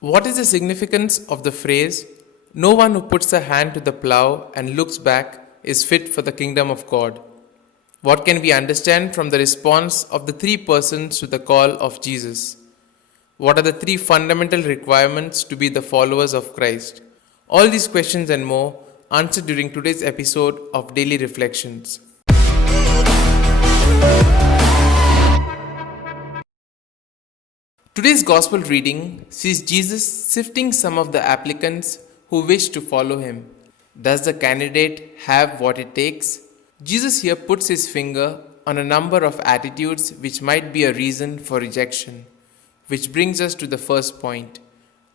What is the significance of the phrase, "No one who puts a hand to the plough and looks back is fit for the kingdom of God"? What can we understand from the response of the three persons to the call of Jesus? What are the three fundamental requirements to be the followers of Christ? All these questions and more answered during today's episode of Daily Reflections. Today's Gospel reading sees Jesus sifting some of the applicants who wish to follow him. Does the candidate have what it takes? Jesus here puts his finger on a number of attitudes which might be a reason for rejection, which brings us to the first point,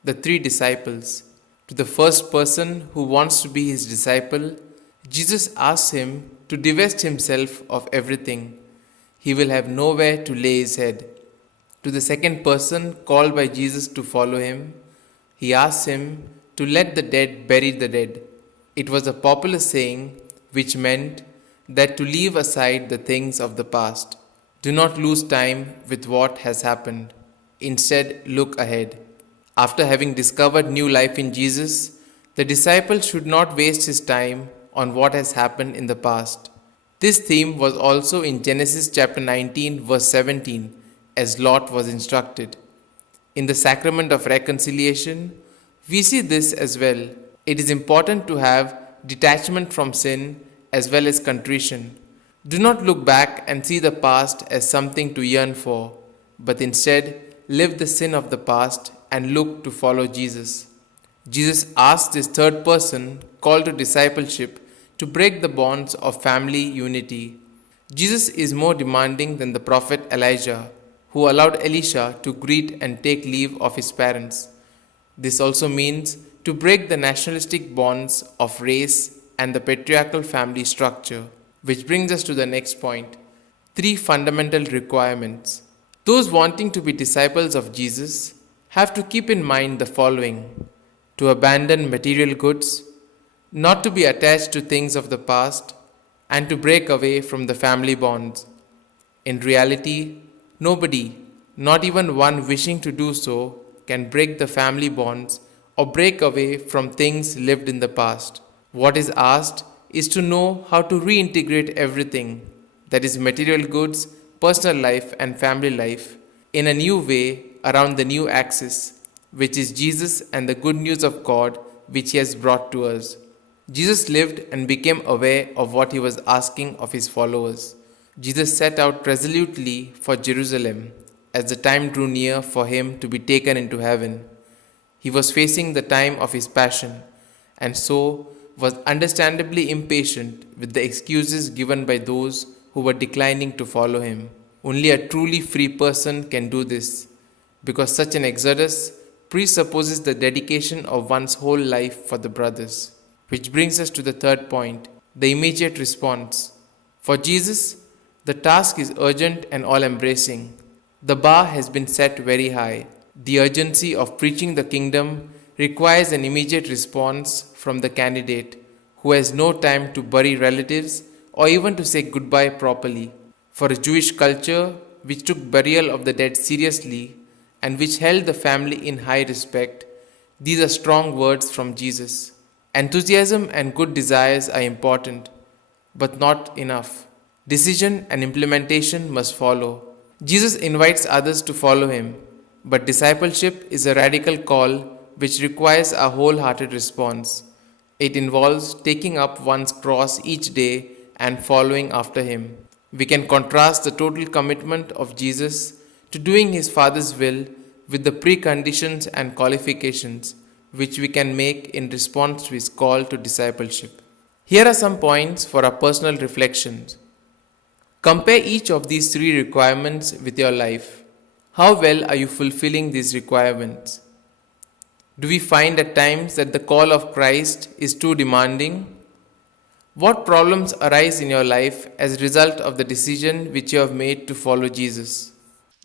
the three disciples. To the first person who wants to be his disciple, Jesus asks him to divest himself of everything. He will have nowhere to lay his head. To the second person called by Jesus to follow him, he asks him to let the dead bury the dead. It was a popular saying which meant that to leave aside the things of the past. Do not lose time with what has happened. Instead, look ahead. After having discovered new life in Jesus, the disciple should not waste his time on what has happened in the past. This theme was also in Genesis chapter 19, verse 17, as Lot was instructed. In the sacrament of reconciliation, we see this as well. It is important to have detachment from sin as well as contrition. Do not look back and see the past as something to yearn for, but instead live the sin of the past and look to follow Jesus. Jesus asked this third person called to discipleship to break the bonds of family unity. Jesus is more demanding than the prophet Elijah, who allowed Elisha to greet and take leave of his parents. This also means to break the nationalistic bonds of race and the patriarchal family structure, which brings us to the next point, three fundamental requirements. Those wanting to be disciples of Jesus have to keep in mind the following: to abandon material goods, not to be attached to things of the past, and to break away from the family bonds. In reality, nobody, not even one wishing to do so, can break the family bonds or break away from things lived in the past. What is asked is to know how to reintegrate everything, that is, material goods, personal life, and family life, in a new way around the new axis, which is Jesus and the good news of God which he has brought to us. Jesus lived and became aware of what he was asking of his followers. Jesus set out resolutely for Jerusalem as the time drew near for him to be taken into heaven. He was facing the time of his passion, and so was understandably impatient with the excuses given by those who were declining to follow him. Only a truly free person can do this, because such an exodus presupposes the dedication of one's whole life for the brothers. Which brings us to the third point, the immediate response. For Jesus, the task is urgent and all-embracing. The bar has been set very high. The urgency of preaching the kingdom requires an immediate response from the candidate, who has no time to bury relatives or even to say goodbye properly. For a Jewish culture which took burial of the dead seriously and which held the family in high respect, these are strong words from Jesus. Enthusiasm and good desires are important, but not enough. Decision and implementation must follow. Jesus invites others to follow him, but discipleship is a radical call which requires a wholehearted response. It involves taking up one's cross each day and following after him. We can contrast the total commitment of Jesus to doing his Father's will with the preconditions and qualifications which we can make in response to his call to discipleship. Here are some points for our personal reflections. Compare each of these three requirements with your life. How well are you fulfilling these requirements? Do we find at times that the call of Christ is too demanding? What problems arise in your life as a result of the decision which you have made to follow Jesus?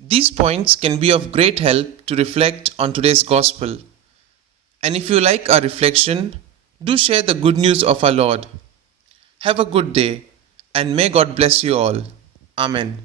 These points can be of great help to reflect on today's gospel. And if you like our reflection, do share the good news of our Lord. Have a good day, and may God bless you all. Amen.